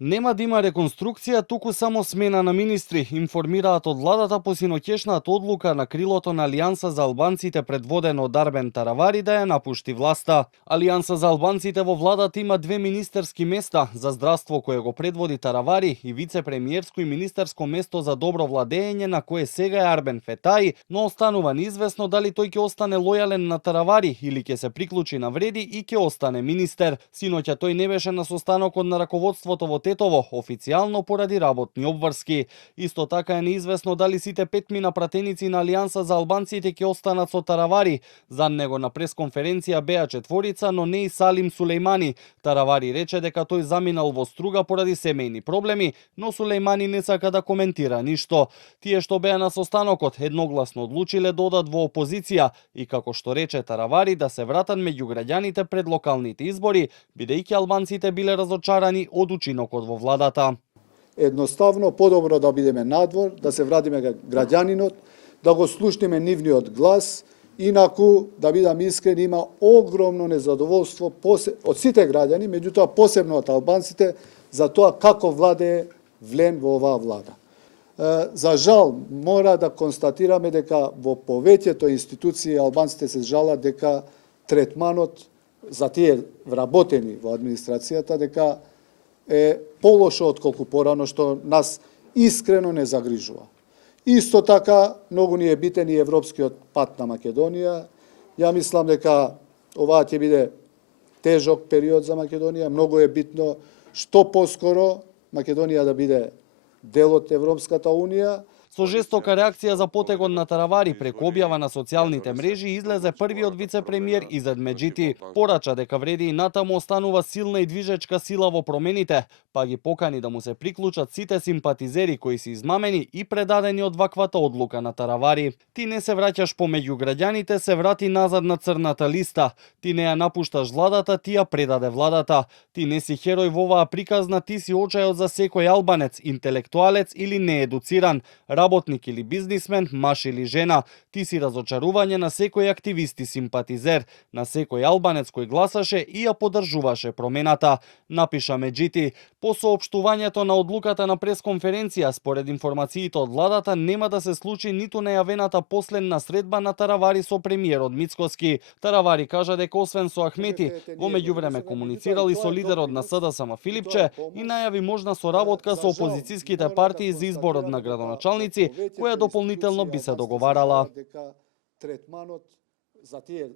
Нема да има реконструкција, туку само смена на министри, информираат од владата по синоќешната одлука на крилото на Алијанса за албанците предводено од Арбен Таравари да ја напушти власта. Алијанса за албанците во владата има 2 министерски места, за здравство кое го предводи Таравари и вице-премиерско и министерско место за добро владење на кое сега е Арбен Фетаи, но останува неизвестно дали тој ќе остане лојален на Таравари или ќе се приклучи на Вреди и ќе остане министер. Синоќа тој не беше на состанокот на раководството во Тетово, официјално поради работни обврски. Исто така е неизвестно дали сите 5 пратеници на Алијанса за албанците ќе останат со Таравари. За него на пресконференција беа четворица, но не и Салим Сулејмани. Таравари рече дека тој заминал во Струга поради семејни проблеми, но Сулејмани не сака да коментира ништо. Тие што беа на состанокот едногласно одлучиле да одат во опозиција и како што рече Таравари да се вратат меѓу граѓаните пред локалните избори, бидејќи албанците биле разочарани од учинокот во владата. Едноставно подобро да бидеме надвор, да се вратиме граѓанинот, да го слушнеме нивниот глас, инаку да бидам искрен има огромно незадоволство од сите граѓани, меѓутоа посебно од албанците за тоа како владее влен во оваа влада. За жал мора да констатираме дека во повеќето институции албанците се жалат дека третманот за тие вработени во администрацијата дека е полошо отколку порано, што нас искрено не загрижува. Исто така, многу ни е битен и европскиот пат на Македонија. Ја мислам дека оваа ќе биде тежок период за Македонија. Многу е битно што поскоро Македонија да биде дел од Европската Унија. Со жестока реакција за потегот на Таравари преку објава на социјалните мрежи излезе првиот вице-премиер Изет Меджити. Порача дека Вреди и натаму останува силна и движечка сила во промените, па ги покани да му се приклучат сите симпатизери кои се измамени и предадени од ваквата одлука на Таравари. Ти не се враќаш помеѓу граѓаните, се врати назад на црната листа. Ти не ја напушташ владата, ти ја предаде владата. Ти не си херој во оваа приказна, ти си очајот за секој албанец, интелектуалец или неедуциран, работник или бизнисмен, маж или жена. Ти си разочарување на секој активист и симпатизер, на секој албанец кој гласаше и ја поддржуваше промената, напиша Меджити. По соопштувањето на одлуката на пресконференција, според информациите од владата, нема да се случи ниту најавената последна средба на Таравари со премиерот Мицкоски. Таравари кажа дека освен со Ахмети, во меѓувреме комуницирал и со лидерот на СДСМ Филипче и најави можна соработка со опозицијските партии за изборот на градоначалници, која дополнително би се договарала. Третманот за тие